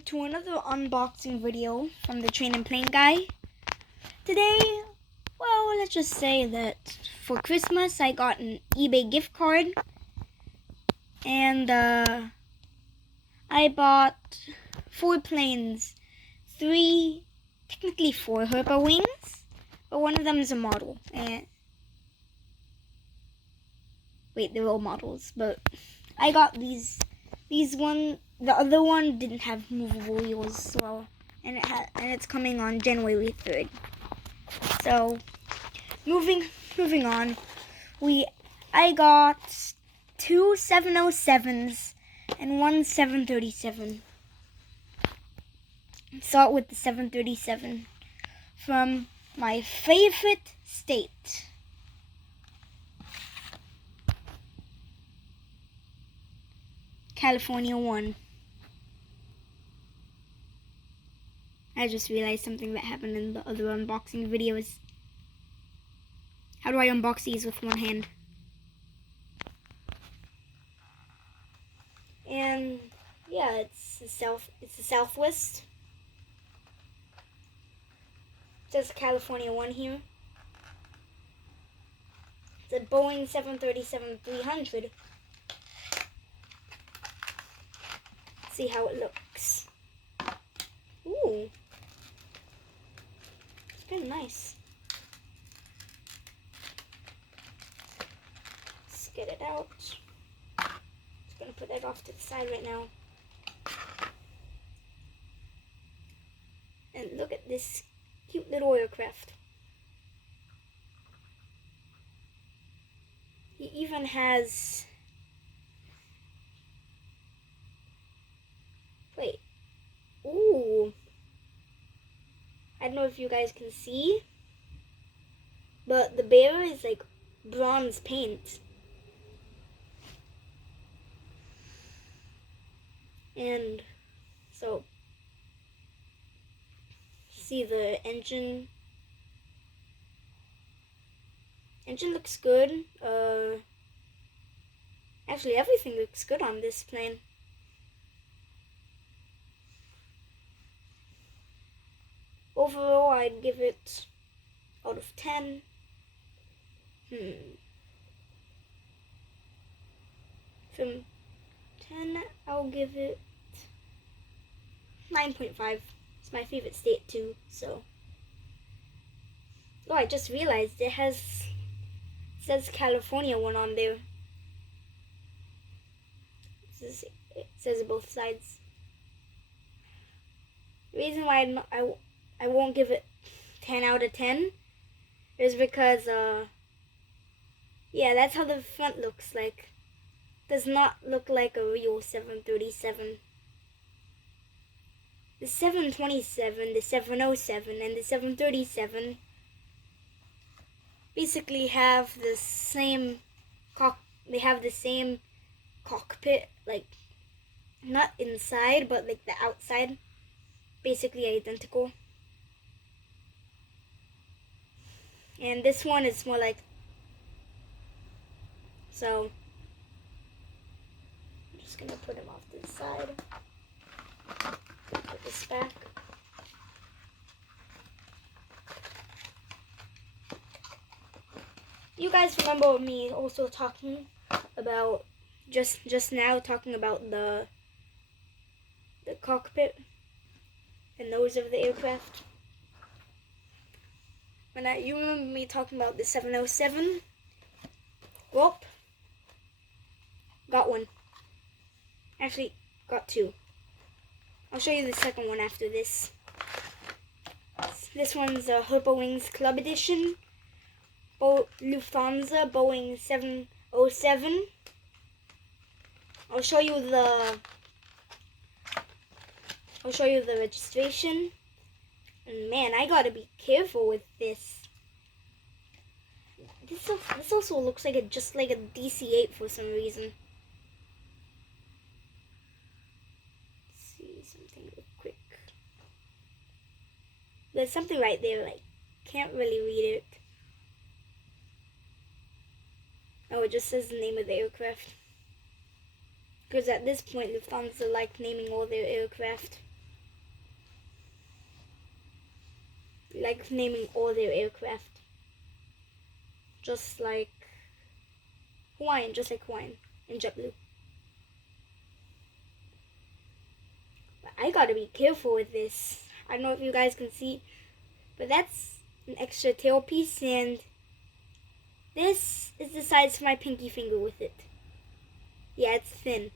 welcome to another unboxing video from the Train and Plane Guy. Today, well, let's just say that for Christmas I got an eBay gift card, and I bought 4 planes, 3, technically 4 Herpa wings, but one of them is a model. And wait, they're all models, but I got these one. The other one didn't have movable wheels, well, and it's coming on January 3rd. So, moving on, I got 2 707s and 1 737. Start with the 737 from my favorite state. California 1. I just realized something that happened in the other unboxing videos. How do I unbox these with one hand? And yeah, it's the Southwest. It says California 1 here. It's a Boeing 737-300. See how it looks. Ooh. It's kind of nice. Let's get it out. Just gonna put that off to the side right now. And look at this cute little aircraft. He even has... Wait. Ooh. I don't know if you guys can see, but the bearer is like bronze paint. And so, see the engine. Engine looks good. Actually, everything looks good on this plane. Overall, I'd give it out of 10. From 10, I'll give it 9.5. It's my favorite state too, so. Oh, I just realized it says California 1 on there. It says both sides. The reason why I won't give it 10 out of 10 is because, yeah, that's how the front looks like. Does not look like a real 737. The 727, the 707, and the 737 basically have the same cockpit, like, not inside, but like the outside. Basically identical. And this one is more like, so I'm just gonna put him off to the side. Put this back. You guys remember me also talking about just now talking about the cockpit, the nose of the aircraft. You remember me talking about the 707? Well, got one. Actually, got 2. I'll show you the second one after this. This one's a Herpa Wings Club Edition. Lufthansa Boeing 707. I'll show you the registration. And man, I gotta be careful with this. This also looks like just like a DC-8 for some reason. Let's see something real quick. There's something right there, like, can't really read it. Oh, it just says the name of the aircraft. Because at this point, Lufthansa like naming all their aircraft. like naming all their aircraft. Just like Hawaiian and JetBlue. But I gotta be careful with this. I don't know if you guys can see, but that's an extra tailpiece, and this is the size of my pinky finger with it. Yeah, it's thin.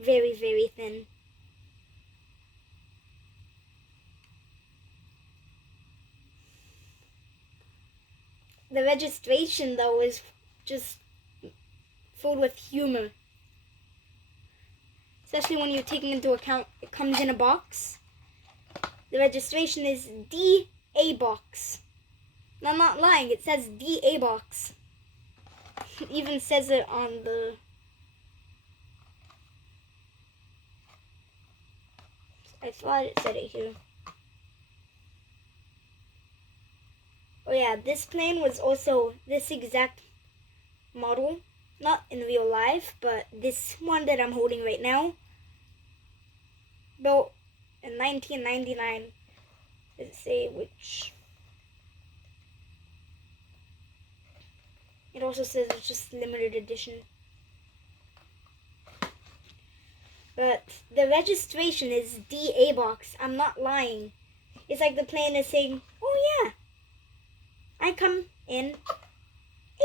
Very, very thin. The registration, though, is just filled with humor. Especially when you're taking into account it comes in a box. The registration is DA box. And I'm not lying, it says DA box. It even says it on the... I thought it said it here. Oh yeah, this plane was also this exact model. Not in real life, but this one that I'm holding right now. Built in 1999. Does it say which? It also says it's just limited edition. But the registration is DA box. I'm not lying. It's like the plane is saying, oh yeah, I come in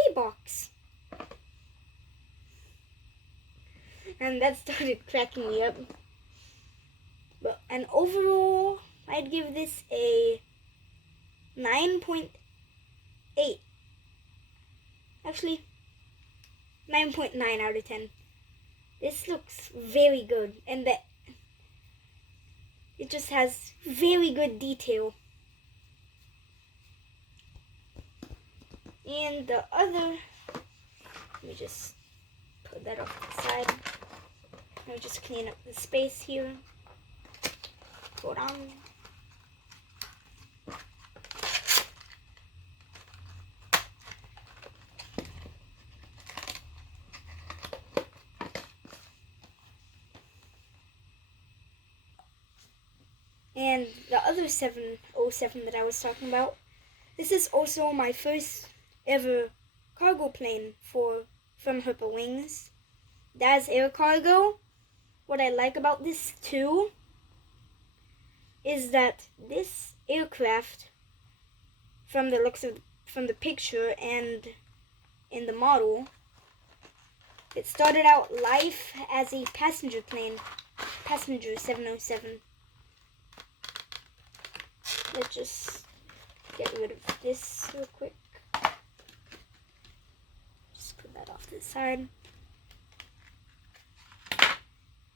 A box. And that started cracking me up. But and overall, I'd give this a 9.8. Actually, 9.9 out of 10. This looks very good, and that it just has very good detail. And the other, let me just put that off to the side. Let me just clean up the space here. Hold on. And the other 707 that I was talking about, this is also my first ever cargo plane from Herpa Wings. That's Air Cargo. What I like about this too is that this aircraft, from the looks of from the picture and in the model, it started out life as a passenger plane, passenger 707. Let's just get rid of this real quick. Just put that off to the side.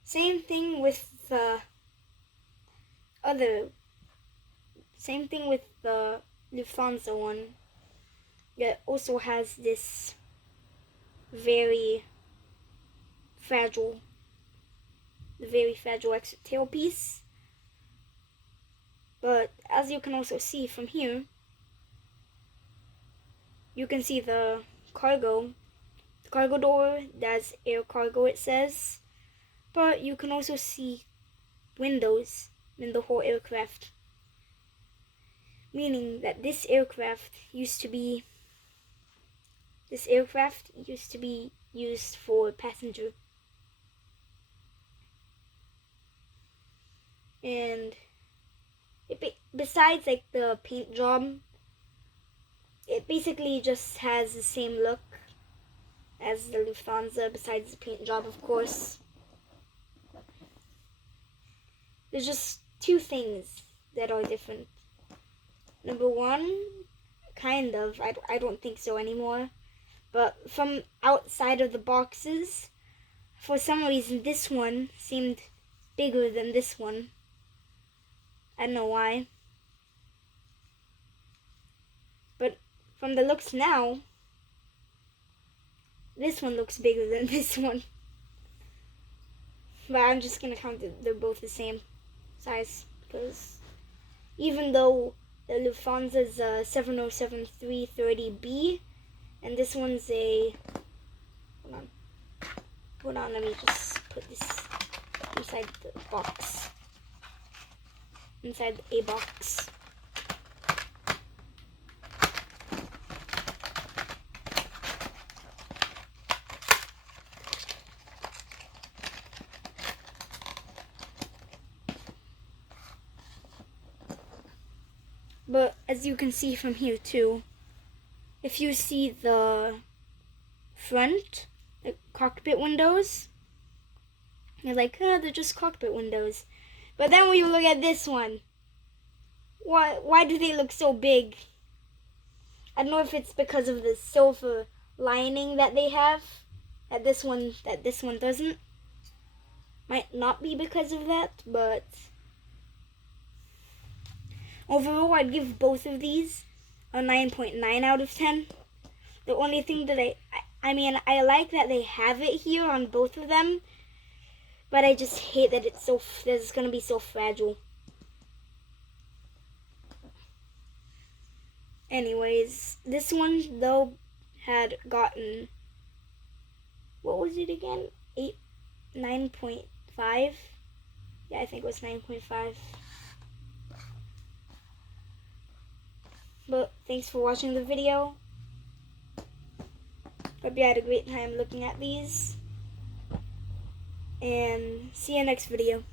Same thing with the Lufthansa one. It also has this very fragile extra tailpiece. But as you can also see from here, you can see the cargo door. That's Air Cargo, it says. But you can also see windows in the whole aircraft, meaning that this aircraft used to be used for passenger. And besides like the paint job, it basically just has the same look as the Lufthansa, besides the paint job, of course. There's just two things that are different. Number one, kind of, I don't think so anymore, but from outside of the boxes, for some reason this one seemed bigger than this one. I don't know why. But from the looks now, this one looks bigger than this one. But I'm just gonna count that they're both the same size, because even though the Lufthansa's a 707-330B, and this one's a, hold on, let me just put this inside the box, inside the A box. But as you can see from here too, if you see the front, the cockpit windows, you're like, they're just cockpit windows. But then when you look at this one, why do they look so big? I don't know if it's because of the silver lining that they have, that this one doesn't. Might not be because of that, but overall I'd give both of these a 9.9 out of 10. The only thing that I mean, I like that they have it here on both of them, but I just hate that it's going to be so fragile. Anyways, this one though had gotten, what was it again? 9.5? Yeah, I think it was 9.5. But thanks for watching the video. Hope you had a great time looking at these. And see you next video.